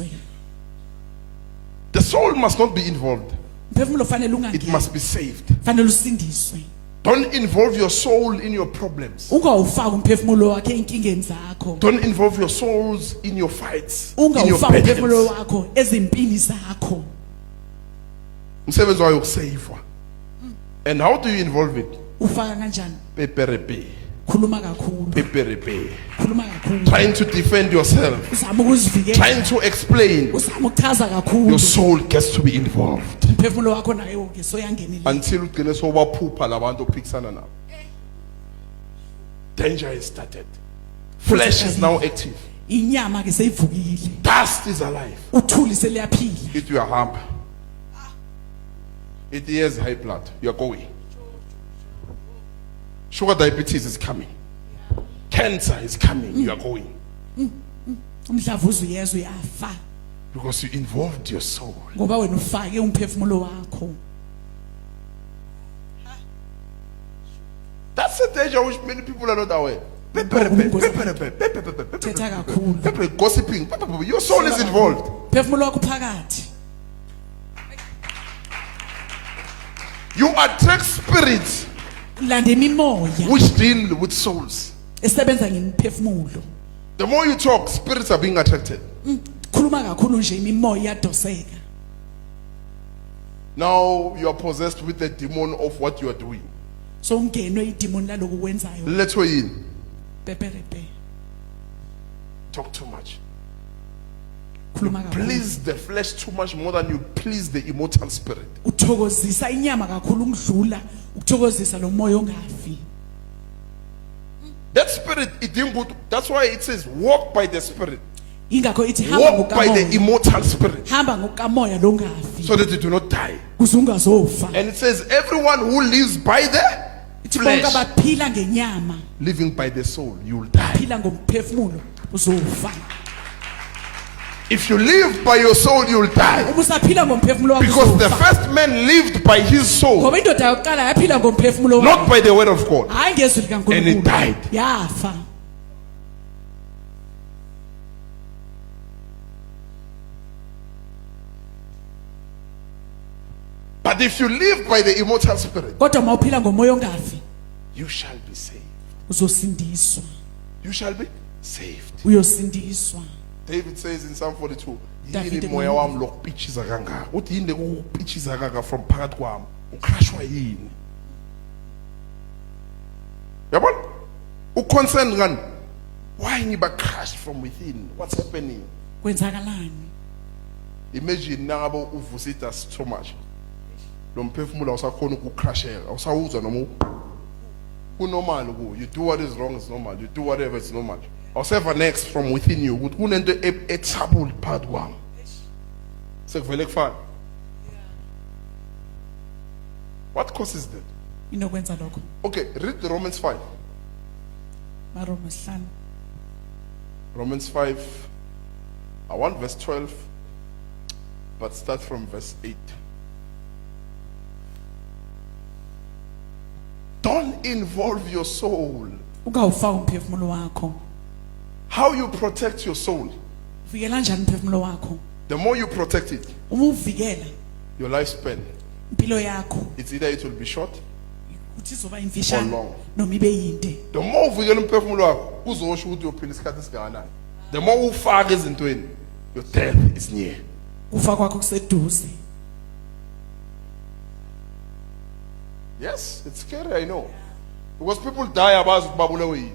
usindiswe. The soul must not be involved. Umphefumulo fanele It ungangeni. must be saved. Fanele usindiswe. Don't involve your soul in your problems. Ungawufaka umphefumulo wakhe einkingeni zakho. Don't involve your souls in your fights, in your Ungawufaka umphefumulo battles. wakho ezimpini zakho. Umsebenzi wayo ukusave. And how do you involve it? Ufaka kanjani? Peperepe. Khuluma kakhulu. Peperepe. Khuluma kakhulu. Trying to defend yourself. Uzama ukuzivikela. Trying to explain. Uzama ukuchaza kakhulu. Your soul gets to be involved. Umphefumulo wakho naye ke soyangenile. Until ugcine sobaphupha labantu ophikisana nabo. Danger is started. Flesh is now active. Inyama ke seyivukile. Dust is alive. Uthuli seliyaphila. It will harm. It is high blood. You are going. Sugar diabetes is coming. Cancer is coming. You are going. Umdlavuza uyezwe uyafa. Because you involved your soul. Ngoba wena ufake umphefumulo wakho. That's the danger which many people are not aware. Gossiping. Your soul is involved. Umphefumulo wakho phakathi. You attract spirits Landa imimoya which deal with souls. esebenza ngemphefumulo. The more you talk, spirits are being attracted. Khuluma kakhulu nje imimoya iyadoseka. Now you are possessed with the demon of what you are doing. So ungenwe idemon laloku wenzayo. Let's go in. Peperepe. Talk too much. Khuluma kakhulu. Please the flesh too much more than you please the immortal spirit. Uthokozisa inyama kakhulu ukudlula ukuthokozisa lo moya ongafi. That spirit, it didn't go to, that's why it says walk by the spirit. Ingakho ithi hamba Walk by the ngokamoya. immortal spirit Hamba ngokamoya longafi. so that you do not die. Kuze ungazofa. And it says everyone who lives by the Ithi bonke flesh, abaphila ngenyama, living by the soul, you will die. phila ngomphefumulo uzofa. If you live by your soul, you will die. Uma usaphila ngomphefumulo wakho Because the uzofa. first man lived by his soul, Ngoba indoda yokuqala yaphila ngomphefumulo wakhe. not by the word of God. Hayi ngezwi likaNkulunkulu. And it died. Yafa. But if you live by the immortal spirit, Kodwa mawuphila ngomoya ongafi, you shall be saved. uzosindiswa. You shall be saved. Uyosindiswa. David says in Psalm 42, David yini moya wami lokupitchiza kangaka. Uthi yini ukupitchiza kangaka from phakathi kwami. Ukrashwa yini? Yabona? Uconcern ngani? Why ngiba crushed from within? What's happening? Kwenzakalani? Imagine nabo uvusita so much. Lo mphefumulo awusakhona ukucrasheka. Awusawuzwa noma unormal ku. You do what is wrong is normal. You do whatever is normal. Awuseva next from within you ukuthi kunento ethabule phakathi kwami. Sekuvele kufana. What causes that? Inokwenza lokho. Okay, read the Romans 5. Maroma 5. Romans 5. I want verse 12, but start from verse 8. Don't involve your soul. Ungawufaka umphefumulo wakho. How you protect your soul? Vikela njani umphefumulo wakho? The more you protect it, Uma uvikela your lifespan, impilo yakho, it's either it will be short. uthi izoba Or imfishane long. noma ibe yinde. The more uvikela umphefumulo wakho, uzosho ukuthi uyophila isikhathi esingakanani. The more ufaka ezintweni, your death is near. Kufa kwakho kuseduze. Yes, it's scary, I know. Because people die abazi ukuthi babulewe yini.